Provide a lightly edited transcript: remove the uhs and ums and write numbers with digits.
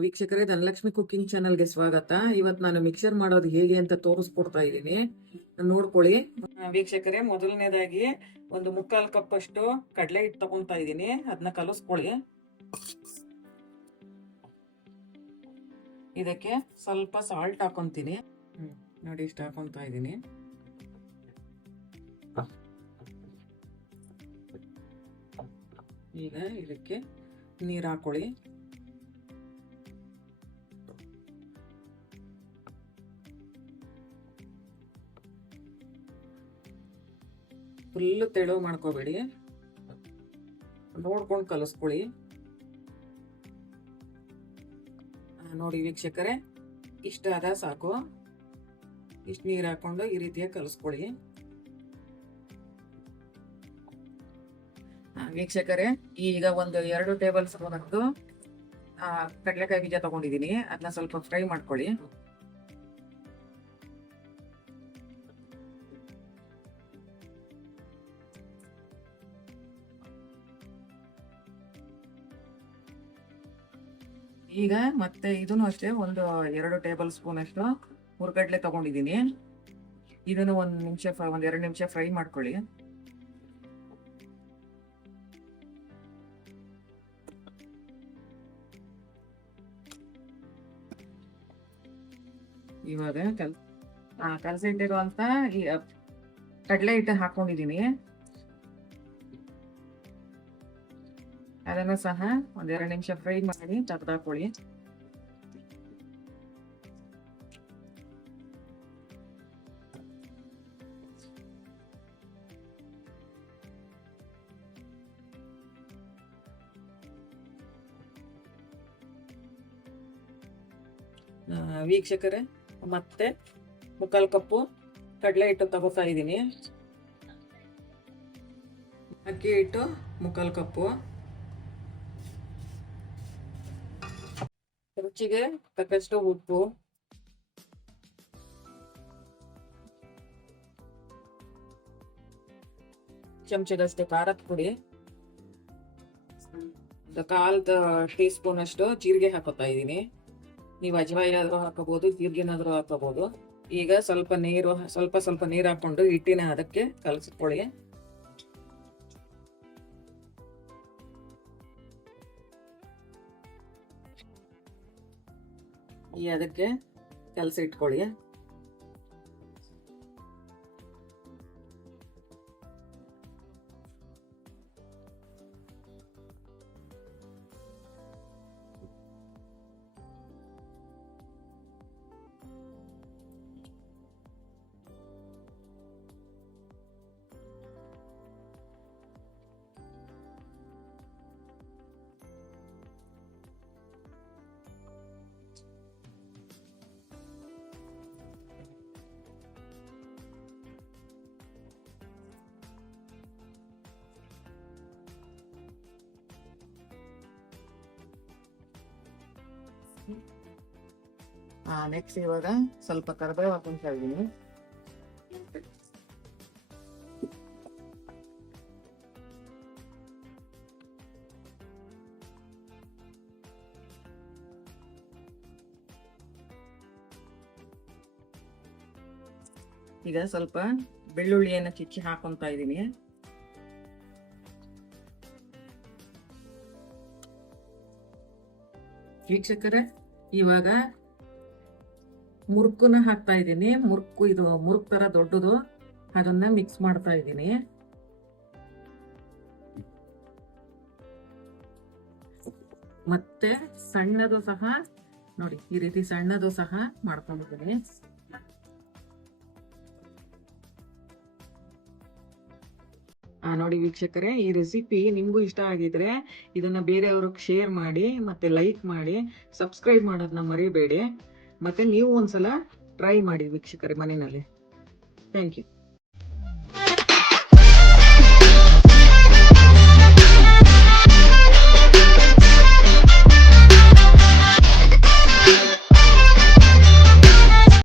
ವೀಕ್ಷಕರೇ, ಧನಲಕ್ಷ್ಮಿ ಕುಕಿಂಗ್ ಚಾನಲ್ಗೆ ಸ್ವಾಗತ. ಇವತ್ತು ನಾನು ಮಿಕ್ಸರ್ ಮಾಡೋದು ಹೇಗೆ ಅಂತ ತೋರಿಸ್ಕೊಡ್ತಾ ಇದ್ದೀನಿ, ನೋಡ್ಕೊಳ್ಳಿ. ವೀಕ್ಷಕರೇ, ಮೊದಲನೇದಾಗಿ ಒಂದು 3/4 ಕಪ್ ಅಷ್ಟು ಕಡಲೆ ಹಿಟ್ಟು ತಗೊಂತಾ ಇದ್ದೀನಿ. ಅದನ್ನ ಕಲಿಸ್ಕೊಳ್ಳಿ. ಇದಕ್ಕೆ ಸ್ವಲ್ಪ ಸಾಲ್ಟ್ ಹಾಕೊಂತೀನಿ. ನೋಡಿ, ಇಷ್ಟು ಹಾಕೊಂತಾ ಇದ್ದೀನಿ. ಈಗ ಇದಕ್ಕೆ ನೀರು ಹಾಕೊಳ್ಳಿ. ಫುಲ್ ತೆಳು ಮಾಡ್ಕೋಬೇಡಿ, ನೋಡ್ಕೊಂಡು ಕಲಿಸ್ಕೊಳ್ಳಿ. ನೋಡಿ ವೀಕ್ಷಕರೇ, ಇಷ್ಟ ಆದ ಸಾಕು. ಇಷ್ಟು ನೀರು ಹಾಕೊಂಡು ಈ ರೀತಿಯಾಗಿ ಕಲಿಸ್ಕೊಳ್ಳಿ. ವೀಕ್ಷಕರೇ, ಈಗ ಒಂದು 2 ಟೇಬಲ್ ಸ್ಪೂನ್ ಅಷ್ಟು ಕಡಲೆಕಾಯಿ ಬೀಜ ತಗೊಂಡಿದ್ದೀನಿ. ಅದನ್ನ ಸ್ವಲ್ಪ ಫ್ರೈ ಮಾಡ್ಕೊಳ್ಳಿ. ಈಗ ಮತ್ತೆ ಇದನ್ನು ಅಷ್ಟೇ ಒಂದು 2 ಟೇಬಲ್ ಸ್ಪೂನ್ ಅಷ್ಟು ಹುರ್ಗಡ್ಲೆ ತಗೊಂಡಿದ್ದೀನಿ. ಇದನ್ನು ಒಂದ್ 2 ನಿಮಿಷ ಫ್ರೈ ಮಾಡ್ಕೊಳ್ಳಿ. ಇವಾಗ ಕಲಸಿಟ್ಟಿರುವಂತ ಈ ಕಡಲೆ ಹಿಟ್ಟು ಹಾಕೊಂಡಿದ್ದೀನಿ. ಅದನ್ನು ಸಹ 1-2 ನಿಮಿಷ ಫ್ರೈ ಮಾಡಿ ತೆಗೆದಾಕೊಳ್ಳಿ. ವೀಕ್ಷಕರೇ, ಮತ್ತೆ 3/4 ಕಪ್ಪು ಕಡಲೆ ಹಿಟ್ಟು ತಗೋತಾ ಇದ್ದೀನಿ. ಅಕ್ಕಿ ಹಿಟ್ಟು 3/4 ಕಪ್ಪು, ರುಚಿಗೆ ತಕ್ಕಷ್ಟು ಉಪ್ಪು, ಚಮಚದಷ್ಟು ಖಾರದ ಪುಡಿ, 1/4 ಟೀ ಸ್ಪೂನ್ ಅಷ್ಟು ಜೀರಿಗೆ ಹಾಕೋತಾ ಇದ್ದೀನಿ. ನೀವು ಅಜವಾಯಿನ ಆದ್ರೂ ಹಾಕೋಬಹುದು, ಜೀರಿಗೆನಾದ್ರೂ ಹಾಕೋಬಹುದು. ಈಗ ಸ್ವಲ್ಪ ನೀರು ಹಾಕೊಂಡು ಹಿಟ್ಟಿನ ಅದಕ್ಕೆ ಕಲಸ್ಕೊಳ್ಳಿ. ಅದಕ್ಕೆ ಕಲಸಿಟ್ಕೊಳ್ಳಿ. ನೆಕ್ಸ್ಟ್ ಇವಾಗ ಸ್ವಲ್ಪ ಕರಿಬೇವು ಹಾಕೊಂತ ಇದ್ದೀನಿ. ಈಗ ಸ್ವಲ್ಪ ಬೆಳ್ಳುಳ್ಳಿಯನ್ನು ಚಿಚ್ಚಿ ಹಾಕೊಂತ ಇದ್ದೀನಿ. ವೀಕ್ಷಕರೇ, ಇವಾಗ ಮುರುಕುನ ಹಾಕ್ತಾ ಇದ್ದೀನಿ. ಇದು ಮುರುಕ್ ತರ ದೊಡ್ಡದು, ಅದನ್ನ ಮಿಕ್ಸ್ ಮಾಡ್ತಾ ಇದ್ದೀನಿ. ಮತ್ತೆ ಸಣ್ಣದು ಸಹ ನೋಡಿ, ಈ ರೀತಿ ಸಣ್ಣದು ಸಹ ಮಾಡ್ಕೊಂಡಿದ್ದೀನಿ. ನೋಡಿ ವೀಕ್ಷಕರೇ, ಈ ರೆಸಿಪಿ ನಿಮ್ಗೂ ಇಷ್ಟ ಆಗಿದ್ರೆ ಇದನ್ನ ಬೇರೆಯವ್ರಿಗೆ ಶೇರ್ ಮಾಡಿ, ಮತ್ತೆ ಲೈಕ್ ಮಾಡಿ, ಸಬ್ಸ್ಕ್ರೈಬ್ ಮಾಡೋದನ್ನ ಮರಿಬೇಡಿ. ಮತ್ತೆ ನೀವು ಒಂದ್ಸಲ ಟ್ರೈ ಮಾಡಿ ವೀಕ್ಷಕರೇ ಮನೆಯಲ್ಲಿ. Thank you.